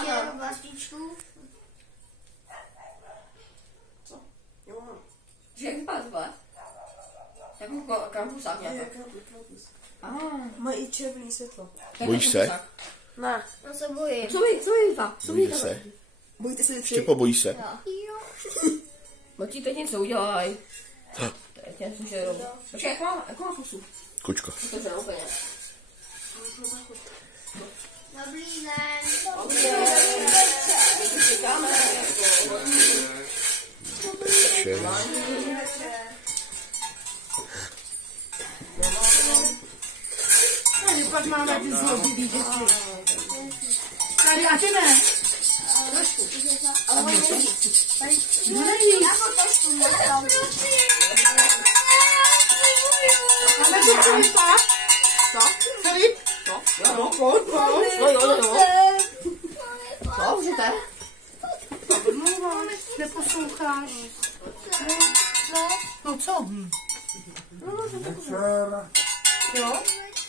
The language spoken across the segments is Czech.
ještě vlastičku. Co? Jo, mám. Že jak vypadá tohle? Jako krampusák nějaký. Mají i červený světlo. Bojíš se? Ne. No se bojím. Co ví fakt? Bojíš se? Bojíte se vždycky? Štěpo, bojíš se? Jo. Mati, teď něco udělaj. Teď něco žerou. Počkej, jak má pusu? Kočka. To žerou úplně. Dobrý den. Čekáme. Tady pak máme ty zlobivý děti. Tady a ty ne? Trošku. Ale oni nejí. Nejí. Já to trošku možná. Máme tu Filipa. Co? Filip. Co? No, Jo. Co? Můžete? Mluváš, neposloucháš. No co? Jo?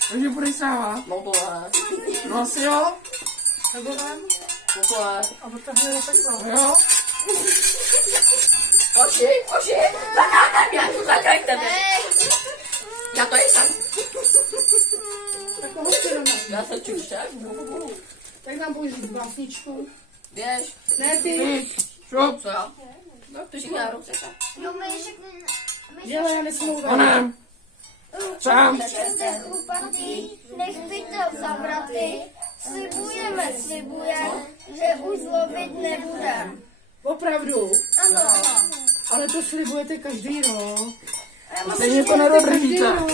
Takže budeš sama. No tohle. No asi jo. Nebo vem. No tohle. A vytahuje do pekla. Jo? Oči. Zakážte mě. Já to jsem. Tak ho si jdeme. Já jsem čuště. Tak nám budeš říct básničku. Běž. Ne ty. Co já? No, to si já ruce. No my řekli... Dělej, já nesmlouvám. Sám. Čerte chlupatý, nech pytel za vraty. Slibujeme, že už zlobit nebudem. Opravdu. Ano. Ale to slibujete každý rok. Stejně to nedodržíte. Ne,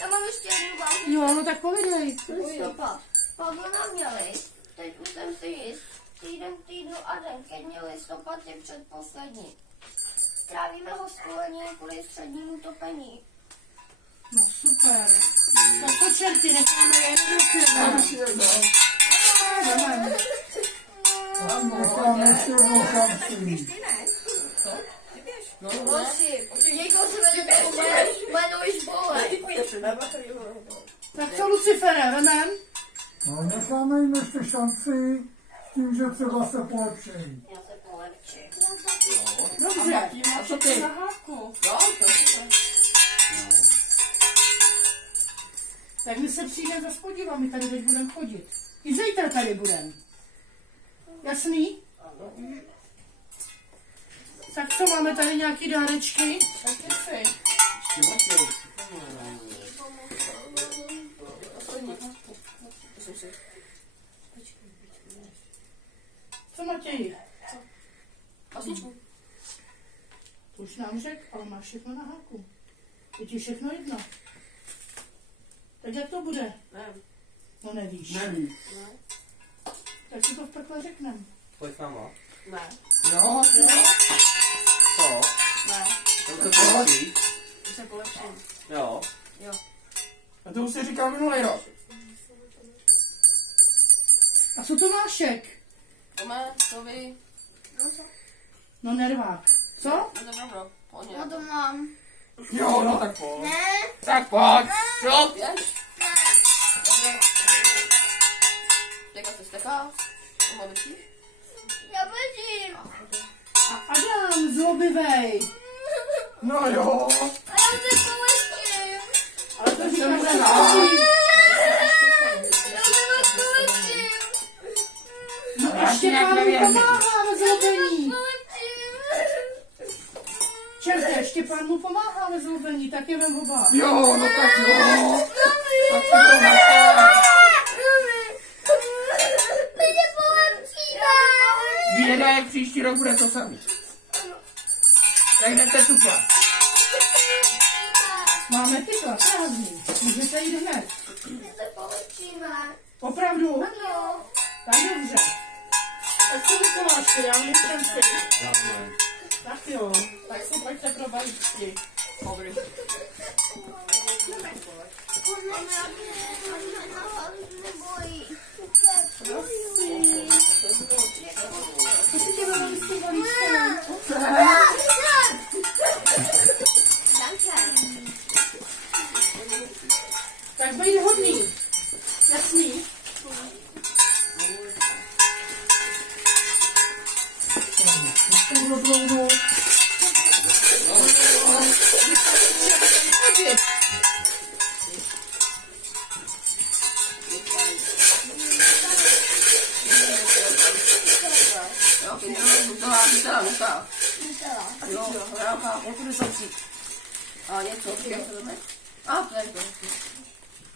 já mám ještě jednu básničku. Jo, no tak povědej. Listopad. Pavlo nám měli, teď už jsem si jist, týden k týdnu a den ke dni listopad je předposlední. Trávíme ho školení kvůli střednímu topení. No super. Tak to čerty, necháme jednu firmu. No, Někoho se jmenuješ Bole. Tak co, Lucifere, vemem? No, necháme jim ještě šanci s tím, že třeba se polepší. Já se polepčím. Dobře. a co ty? Na háku. Jo, to super. Tak my se přijdeme zase podívat, my tady teď budeme chodit. I zítra tady budeme. Jasný? Tak co, máme tady nějaký dárečky? Tak si. Co Matěj? Pasničku. To už nám řek, ale máš všechno na háku. Je ti všechno jedno. Tak jak to bude? Nevím. No nevíš. Neví. Tak si to v pekle řekneme. Pojď s náma. Ne. Jo. Co? Ne. To se pohodí. To se polepším. Jo. A to už si říkal minulý rok. A co to mášek? To vy. No nervák. Co? No dobro. No to mám. Jo, no tak pojď. Ne. Tak pojď. Jo, běž. Dobře. Teďka se steká. Tohle vyčíš? Já bežím. A Adam, zlobivej. No jo. A já se polepším. Ale to říkáš Já se polepším. No ještě pán mu pomáhá ve zlobení. Čerte, ještě pán mu pomáhá ve zlobení, tak je vem oba. Jo, no tak jo. Tak si to máte. Běda, jak příští rok bude to samý. Tak jdete tupla. Máme tykla, prázdný. Můžete jít hned. Opravdu? Ano. Tak dobře. Tak co vykolášky, já nejsem si. Tak jo, tak si pojďte pro balíčky. Dobrý. Prosím. Co si tě vemali s tím balíčkem? být hodný. Jasný.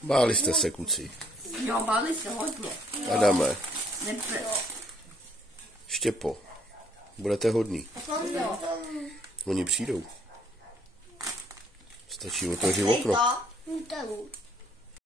Báli jste se, kuci. Jo, báli se hodně. Adame, Nepře. Štěpo, budete hodný. Jo. Oni přijdou. Stačí otevřít okno. Hej, to.